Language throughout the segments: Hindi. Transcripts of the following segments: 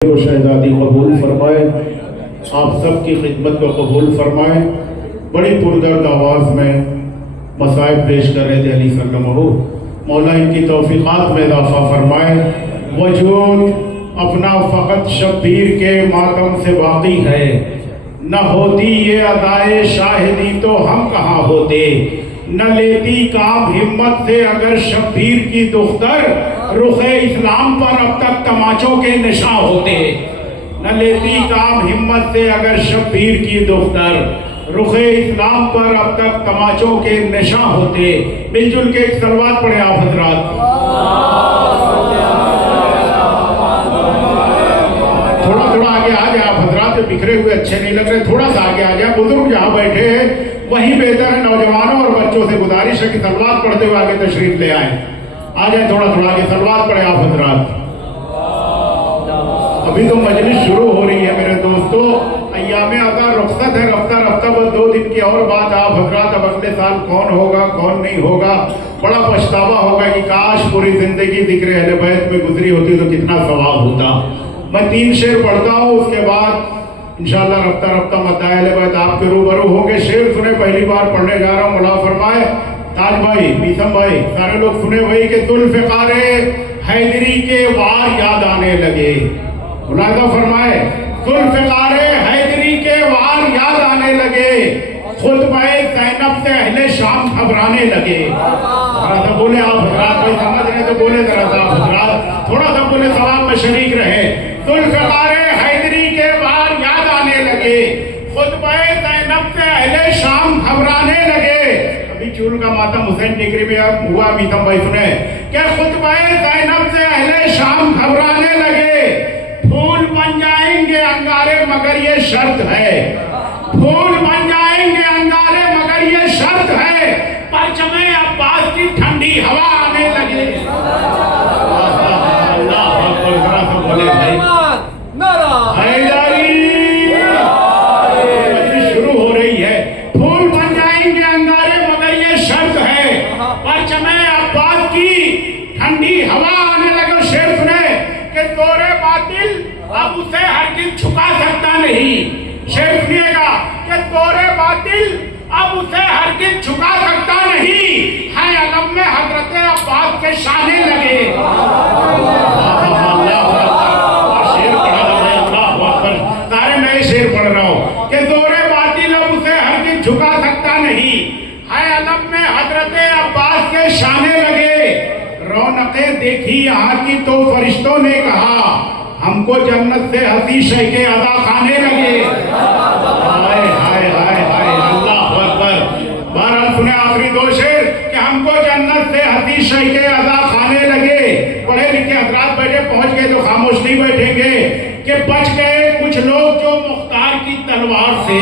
को शहजादी कबूल फरमाए, आप सबकी खिदमत को कबूल फरमाए। बड़ी पुरदर्द आवाज़ में मसाइब पेश कर रहे थे अली सल्लल्लाहु, मौला इनकी तौफीक़ात में इजाफ़ा फरमाए। वजूद अपना फ़कत शब्बीर के मातम से बाकी है, न होती ये अदाए शाहिदी तो हम कहाँ होते, न लेती काम हिम्मत से अगर शब्बीर की दुख्तर रुखे इस्लाम पर अब तक तमाचों के निशा होते। न लेती काम हिम्मत से अगर शब्बीर की दुख्तर रुखे इस्लाम पर अब तक तमाचों के निशा होते। मिलजुल के एक सलवात पढ़े आप हजरात। थोड़ा थोड़ा आगे आ जाए आप हजरात, बिखरे हुए अच्छे नहीं लग रहे, थोड़ा सा आगे आ जाए। बुजुर्ग जहाँ बैठे हैं वहीं बेहतर है, नौजवानों और बच्चों से गुजारिश है कि सलवात पढ़ते हुए आगे तशरीफ ले आए। आ जाए थोड़ा थोड़ा आगे, सलवात पढ़े आप हजरात। अभी तो मजलिस शुरू हो रही है मेरे दोस्तों, अय्याम आका रुखसत है, रफ्ता रफ्ता बस 2 दिन की और बात। आप हजरात अब अगले साल कौन होगा कौन नहीं होगा, बड़ा पछतावा होगा कि काश पूरी जिंदगी जिक्र अहले बैत में गुजरी होती तो कितना सवाब होता। मैं 3 शेर पढ़ता हूँ, उसके बाद इंशाअल्लाह रफ्ता रफ्ता मद्दाए अहले बैत आपके रूबरू होंगे। शेर सुने, पहली बार पढ़ने जा रहा हूँ। मौला फरमाए, ताज भाई, बीसम भाई, सारे लोग सुने भाई कि जुल्फ़िकारे हैदरी के वार याद आने लगे। मुलाज़ा फरमाए, जुल्फ़िकारे हैदरी के वार याद आने लगे, खुतबे ज़ैनब से अहले शाम घबराने लगे। जरा सा बोले आप हजरात, भाई समझ रहे तो बोले जरा सा आप हजरात, थोड़ा सा बोले सवाब में शरीक रहे। जुल्फ़िकारे हैदरी के वार याद आने लगे, खुतबे ज़ैनब से अहले शाम घबराने लगे। चूल का मातम हुसैन टिकरी में हुआ, मीतम भाई सुने क्या खुतबे ज़ैनब से अहले शाम घबराने लगे। फूल बन जाएंगे अंगारे मगर ये शर्त है, फूल बन जाएंगे अंगारे मगर ये शर्त है, परचमे अब्बास की ठंडी हवा आने लगे। अल्लाह अकबर, बोले भाई शुरू हो रही है। फूल बन जाएंगे अंगारे मगर ये शर्त है, परचमे अब्बास की ठंडी हवा आने लगे। शेर सुने कि तोरे बातिल अब उसे हरगिज़ छुपा सकता नहीं। शेर सुनिएगा कि तोरे बातिल अब उसे हरगिज़ छुपा सकता नहीं, है अलम में हजरत अब्बास के शाने लगे। शेर पढ़ा है, अल्लाह अकबर, सारे नए शेर पढ़ रहा हूँ कि तोरे बातिल अब उसे हरगिज़ झुका सकता नहीं, है अलम में हजरत अब्बास के शाने लगे। रौनकें देखी यहाँ की तो फरिश्तों ने कहा, हमको जन्नत से हंसी शैके अदा खाने लगे। हाय हाय हाय हाय, अल्लाह अकबर। बहरहाल सुने आखिरी 2 शेर कि हमको जन्नत से हंसी शैके अदा खाने लगे। पढ़े लिखे हजरात बैठे, पहुंच गए तो खामोश नहीं बैठेंगे कि बच गए कुछ लोग जो मुख्तार की तलवार से।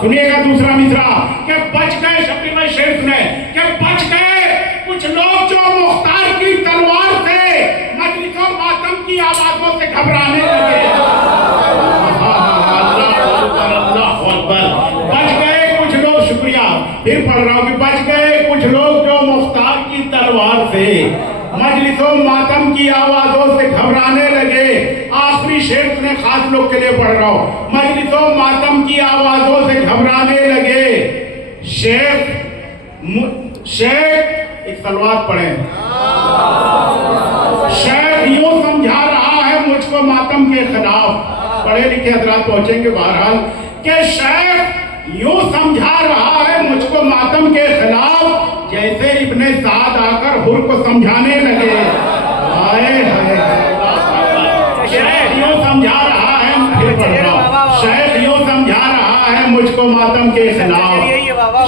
सुनिएगा दूसरा मिसरा कि बच गए, शब्बीर भाई शेर सुने कि बच गए कुछ लोग जो मुख्तार की तलवार से मजलिसों मातम की आवाजों से घबराने लगे। अल्लाह अकबर, बच गए कुछ लोग, शुक्रिया फिर पढ़ रहा हूँ कि बच गए कुछ लोग जो मुख्तार की तलवार से मजलिसों मातम की आवाजों से घबराने लगे। आखिरी शेर सुने, खास लोग के लिए पढ़ रहा हूँ, मजलिसों मातम की आवाजों से घबराने लगे। शेख एक सलवात पढ़े। शेख यूं समझा रहा है मुझको मातम के खिलाफ। पढ़े लिखे हजरात पहुंचेंगे बहरहाल कि शेख यूं समझा रहा है मुझको मातम के खिलाफ, जैसे इब्ने साद आकर हुर को समझाने लगे। हाय हाय, शेख यूं समझा रहा है, फिर पढ़ रहा हूं, शेख यूं समझा रहा है मुझको मातम के खिलाफ,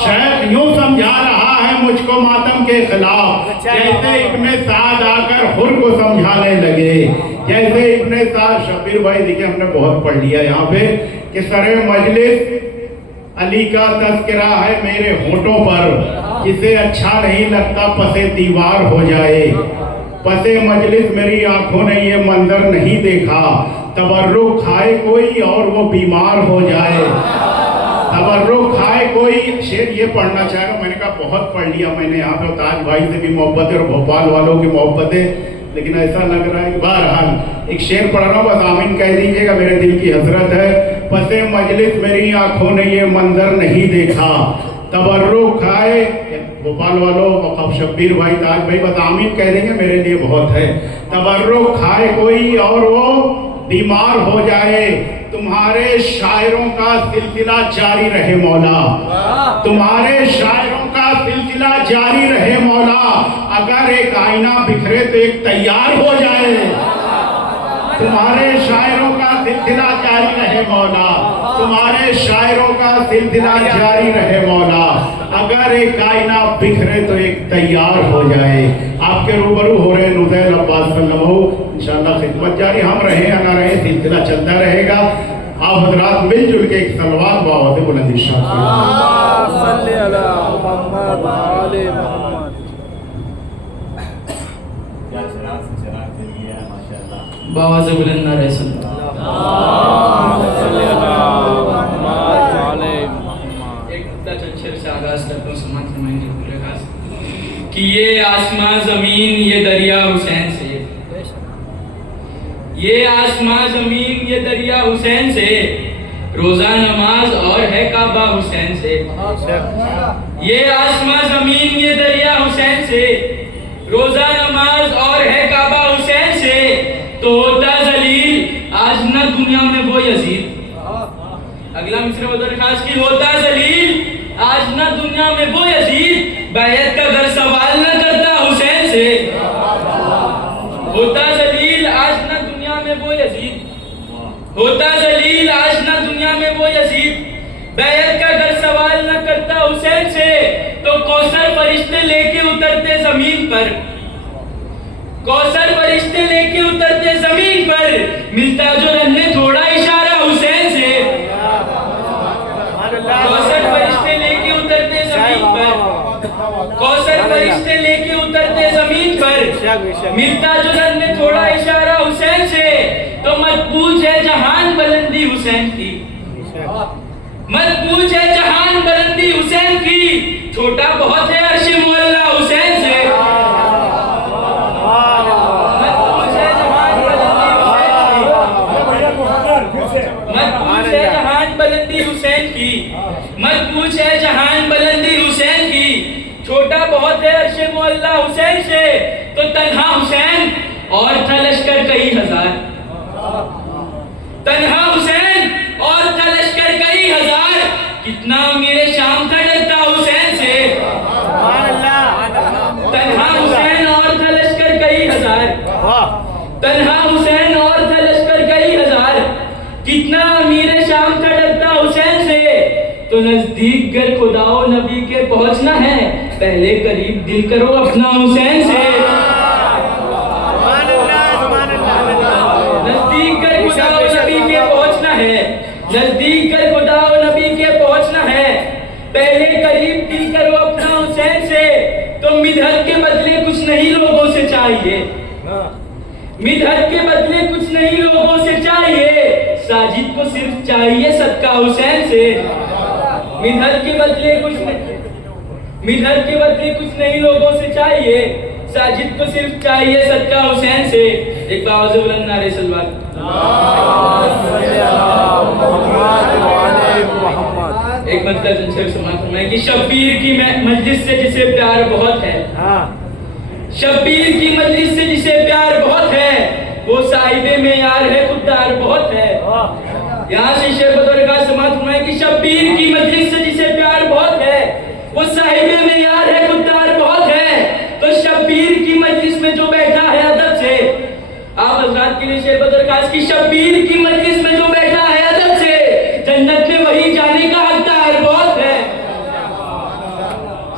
शेख यूं समझा रहा है मुझको मातम के खिलाफ, जैसे इब्ने साद आकर हुर को समझाने लगे। जैसे इब्ने साद, शब्बीर भाई देखिए हमने बहुत पढ़ लिया यहाँ पे कि सरे मजलिस अली का तज़किरा है मेरे होठों पर, जिसे अच्छा नहीं लगता पसे दीवार हो जाए। पसे मजलिस मेरी आंखों ने ये मंजर नहीं देखा, तबर्रुक खाए कोई और वो बीमार हो जाए। तबर्रुक खाए कोई, शेर ये पढ़ना चाह रहा हूँ, मैंने कहा बहुत पढ़ लिया मैंने यहाँ पे। ताज भाई से भी मोहब्बत है और भोपाल वालों की मोहब्बत है, लेकिन ऐसा लग रहा है। बहरहाल एक शेर पढ़ रहा हूँ, बस आमीन कह दीजिएगा, मेरे दिल की हसरत है। पसे मजलिस मेरी आंखों ने ये मंजर नहीं देखा, तबर्रुक खाए भोपाल वालों और शब्बीर भाई, ताज भाई, बस आमीन कह देंगे मेरे लिए बहुत है। तबर्रुक खाए कोई और वो बीमार हो जाए, तुम्हारे शायरों का सिलसिला जारी रहे मौला, तुम्हारे शायरों का सिलसिला जारी रहे मौला। अगर एक आईना बिखरे तो एक तैयार हो जाए, तुम्हारे शायरों का सिलसिला जारी रहे मौला, तुम्हारे शायरों का सिलसिला जारी रहे मौला। अगर एक आईना बिखरे तो एक तैयार हो जाए। आपके रूबरू हो रहे नुज़ैल अब्बास सल्लल्लाहु, इंशाअल्लाह खिदमत जारी, हम रहे या ना रहे सिलसिला चलता रहेगा। आप हजरात मिलजुल के एक सलवात बावत बुलंदी बाबा से बुलंद नारे से आगाज करता हूँ समाज कि ये आसमां जमीन ये दरिया हुसैन से, ये आसमां जमीन ये दरिया हुसैन से, रोजा नमाज और है काबा हुसैन से। ये आसमां जमीन ये दरिया हुसैन से, रोजा नमाज और है काबा हुसैन से। तो होता जलील आज न दुनिया में वो यजीद, अगला मिसरा बदर खास की, होता जलील आज न दुनिया में वो यजीद, बैत का घर सवाल न करता हुसैन से। होता जलील आज न दुनिया में वो यजीद, होता जलील आज न दुनिया में वो यजीद, बैत का घर सवाल न करता हुसैन से। तो कौसर फरिश्ते लेके उतरते जमीन पर, कौसर फरिश्ते लेके उतरते जमीन पर, मिलता जो रन्ने थोड़ा इशारा हुसैन से। कौसर फरिश्ते लेके उतरते जमीन पर, कौसर फरिश्ते लेके उतरते जमीन पर, मिलता जो रन्ने थोड़ा इशारा हुसैन से। तो मत पूछ है जहान बुलंदी हुसैन की, मत पूछ है जहान बुलंदी हुसैन की, छोटा बहुत है अर्श मुअल्ला हुसैन से। मत पूछ है जहान बुलंदी हुसैन की, मत पूछ है जहान बुलंदी हुसैन की, छोटा बहुत है अर्श मुअल्ला हुसैन से। तो तन्हा हुसैन और था लश्कर कई हजार, तन्हा हुसैन और था लश्कर कई हजार, कितना मेरे शाम था डरता हुसैन से। तन्हा हुसैन और था लश्कर कई हजार, तन्हा हुसैन और था लश्कर कई हजार, कितना मेरे शाम था डरता हुसैन से। तो नजदीक गर खुदाओ नबी के पहुंचना है, पहले करीब दिल करो अपना हुसैन से। नजदीक गर खुदाओ नबी के पहुंचना है, नजदीक गर खुदाओ नबी के पहुंचना है, पहले करीब दिल करो अपना हुसैन से। तो मिदहत के बदले कुछ नहीं लोगों से चाहिए, मिदहत के बदले कुछ नहीं लोगों से चाहिए, साजिद को सिर्फ चाहिए सदका हुसैन से। मिदहत के बदले कुछ नहीं, मिदहत के बदले कुछ नहीं लोगों से चाहिए, साजिद को सिर्फ चाहिए सदका हुसैन से। एक बावज़ बुलंद नारे सलवात। एक मतलब जंशर समाज में कि शब्बीर की मजलिस से जिसे प्यार बहुत है, शब्बीर की मजलिस से जिसे प्यार बहुत है, वो साहिबे में यार है खुददार बहुत है। यहाँ से शेर बदौर का समाज में कि शब्बीर की मजलिस से जिसे प्यार बहुत है, वो साहिबे में यार है खुददार बहुत है। तो शब्बीर की मजलिस में जो बैठा है अदब से, आप हजरात के लिए शेर बदौर खास की, शब्बीर की मजलिस में जो बैठा है अदब से, जन्नत में वही जाने का हकदार बहुत है।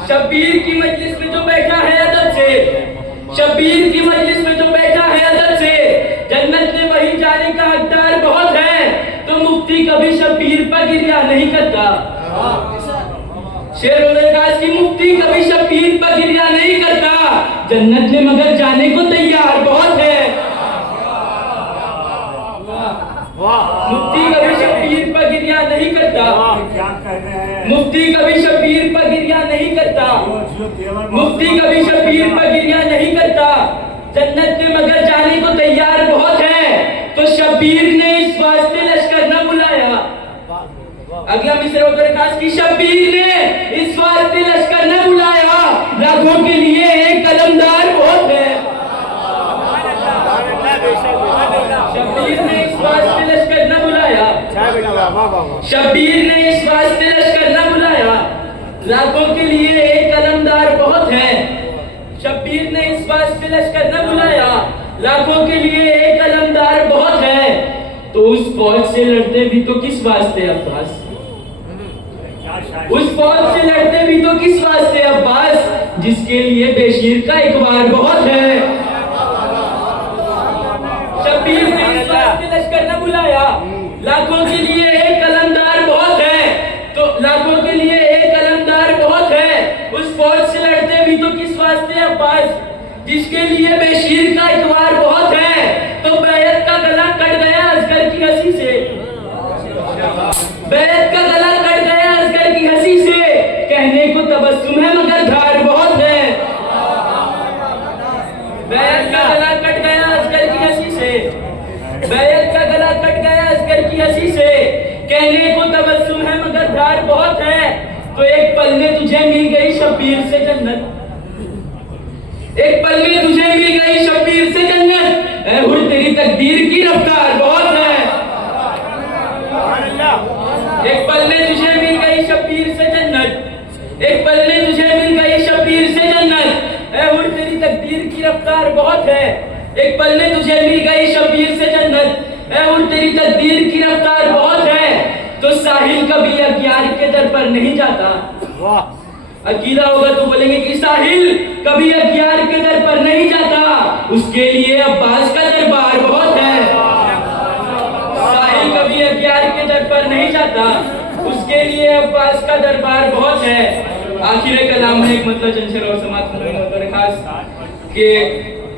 शब्बीर की मजलिस में जो बैठा है अदब से, शब्बीर की मजलिस में जो बैठा है अदब से, जन्नत में वही जाने का हकदार बहुत है। तो मुफ्ती कभी शब्बीर पर गिरिया नहीं करता, शेर खास की, मुफ्ती कभी शब्बीर पर गिरिया नहीं करता, जन्नत में मगर जाने को तैयार बहुत है। मुफ्ती कभी शब्बीर पर गिरिया नहीं करता, मुफ्ती कभी शब्बीर पर गिरिया नहीं करता, मुफ्ती कभी शब्बीर पर गिरिया नहीं करता, जन्नत में मगर जाने को तैयार बहुत है, तो शब्बीर ने इस वास्ते लश्कर न बुलाया। अगला मिसर होकर खास की शब्बीर ने इस वास्ते लश्कर न बुलाया, लाखों के लिए एक कलमदार बहुत है। शब्बीर ने इस वास्ते लश्कर न बुलाया, शब्बीर ने इस वास्ते लश्कर न बुलाया, लाखों के लिए एक कलमदार बहुत है। शब्बीर ने इस वास्ते लश्कर न बुलाया, लाखों के लिए एक कलमदार बहुत है। तो उस फौज से लड़ते भी तो किस वास्ते अब्बास, उस फौज से लड़ते भी तो किस वास्ते अब्बास, जिसके लिए बेशीर का इकबार बहुत है। शब्बीर ने इस वास्ते लश्कर न बुलाया, लाखों के लिए एक कलमदार बहुत है, तो लाखों के लिए एक कलमदार बहुत है। उस फौज से लड़ते भी तो किस वास्ते अब्बास, जिसके लिए बेशीर का इकबार बहुत है। तो बैत का गला कट गया असगर की हंसी से, बैत का गला कट गया असगर की हंसी से, कहने को तबस्सुम है मगर धार बहुत है। बैत का गला कट गया असगर की हंसी से, बैत का गला कट गया असगर की हंसी से, कहने को तबस्सुम है मगर धार बहुत है। तो एक पल में तुझे मिल गई शब्बीर से जन्नत, एक पल में तुझे मिल गई शब्बीर से जन्नत, ऐ हुर तेरी तकदीर की रफ्तार बहुत है। एक पल में तुझे मिल गई शब्बीर से जन्नत, एक पल में तुझे मिल गई शब्बीर से जन्नत, ऐ हुर तेरी तकदीर की रफ्तार बहुत है। एक पल में तुझे मिल गई शब्बीर से जन्नत, ऐ हुर तेरी तकदीर की रफ्तार बहुत है। तो साहिल कभी अगियार के दर पर नहीं जाता, अकीदा होगा तो बोलेंगे कि साहिल कभी अगियार के दर पर नहीं जाता, उसके लिए अब्बास का दरबार बहुत है। साहिल कभी अगियार के दर पर नहीं जाता, उसके लिए अब्बास का दरबार बहुत है। आखिर कलाम में एक मतलब चंचल और समाप्त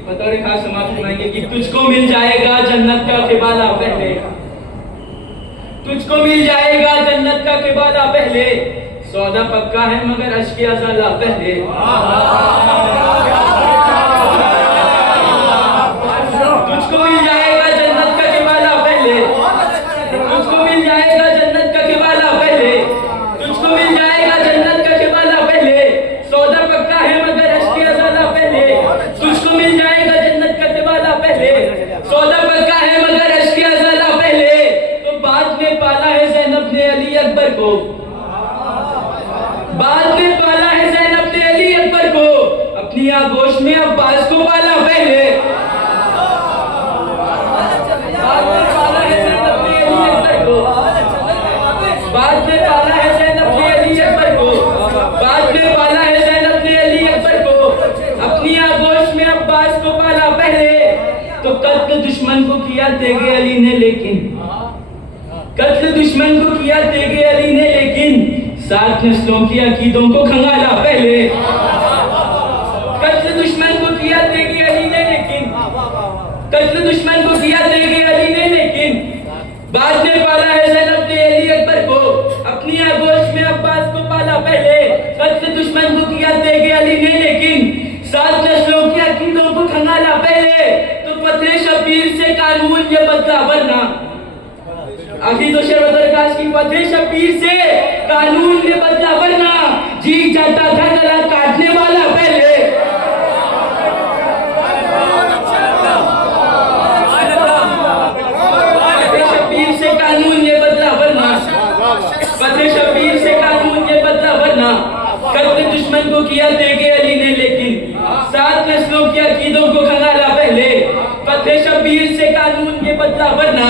बतौर खास समाप्त फरमाएंगे कि तुझको मिल जाएगा जन्नत का क़िबाला पहले, तुझको मिल जाएगा जन्नत का क़िबाला पहले, सौदा पक्का है मगर अश्क अज़ाला पहले। तुझको मिल जाएगा जन्नत का क़िबाला पहले, तुझको मिल जाएगा जन्नत का क़िबाला पहले, तुझको मिल जाएगा जन्नत का क़िबाला पहले, सौदा पक्का है मगर अश्क अज़ाला पहले। तुझको मिल जाएगा जन्नत का क़िबाला पहले, सौदा पक्का है मगर अश्क अज़ाला पहले। तो बाद में पाला है ज़ैनब ने अली अकबर को, बाद में पाला है ज़ैनब ने अली अकबर को, अपनी आगोश में अब्बास को पाला पहले। बाद में पाला है ज़ैनब ने अली अकबर को, बाद में पाला है ज़ैनब ने अली अकबर को, बाद में पाला है ज़ैनब ने अली अकबर को, अपनी आगोश में अब्बास को पाला पहले। तो कत्ल दुश्मन को किया तेगे अली ने, लेकिन कत्ल दुश्मन को किया तेगे अली ने, लेकिन सात नस्लों की अकीदों को खंगाला पहले। कत्ल दुश्मन को किया तेगे अली ने, लेकिन कत्ल दुश्मन को किया तेगे अली ने, लेकिन बाद में पाला है ज़ैनब ने अली अकबर को, अपनी आगोश में अब्बास को पाला पहले। कत्ल दुश्मन को किया तेगे अली ने, लेकिन सात नस्लों की अकीदों को खंगाला पहले। तो फतह शब्बीर से कानून ये बदला वरना, अभी तो शेरवदरकाश की फतह शब्बीर से कानून ने बदला वरना, जी जाता था गला काटने वाला पहले। फतह शब्बीर से कानून ने बदला वरना, फतह शब्बीर से कानून ने बदला वरना, कत्ल दुश्मन को किया तेगे अली ने, लेकिन सात नस्लों की अकीदों को खंगाला पहले। फतह शब्बीर से कानून ने बदला वरना,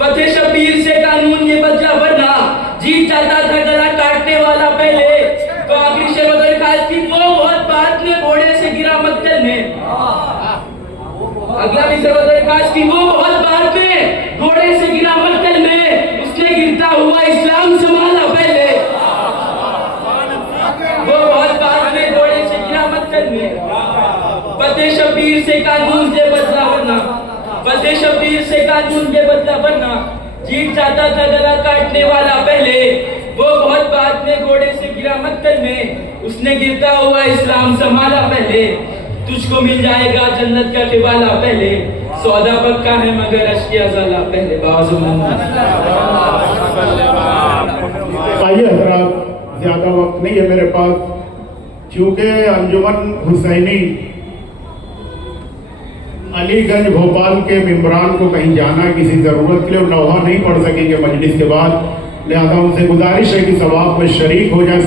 फतह शब्बीर से कानून ये बदला वरना, जीत जाता था गला काटने वाला पहले। तो आखिरी शेर दरखास्त की वो बहुत बात में घोड़े से गिरा मक्तल में, अगला भी शेर दरखास्त की वो बहुत बात में घोड़े से गिरा मक्तल में, उसने गिरता हुआ इस्लाम संभाला पहले। वो बहुत बात में घोड़े से गिरा मक्तल में, फतह शब्बीर से कानून ये बदला वरना, फतह शब्बीर से कानून ये बदला वरना, जीत जाता था गला काटने वाला पहले। वो बहुत बाद में घोड़े से गिरा मक्तल में, उसने गिरता हुआ इस्लाम संभाला पहले। तुझको मिल जाएगा जन्नत का ठिवाला पहले, सौदा पक्का है मगर अश्किया ज़ाला पहले। बाज़ आइए हजरात, ज्यादा वक्त नहीं है मेरे पास, चूंकि अंजुमन हुसैनी अलीगंज भोपाल के मेंबरान को कहीं जाना है किसी ज़रूरत के लिए, और नौहा नहीं पढ़ सकेंगे मजलिस के बाद, लिहाजा उनसे गुजारिश है कि सवाब में शरीक हो जाए।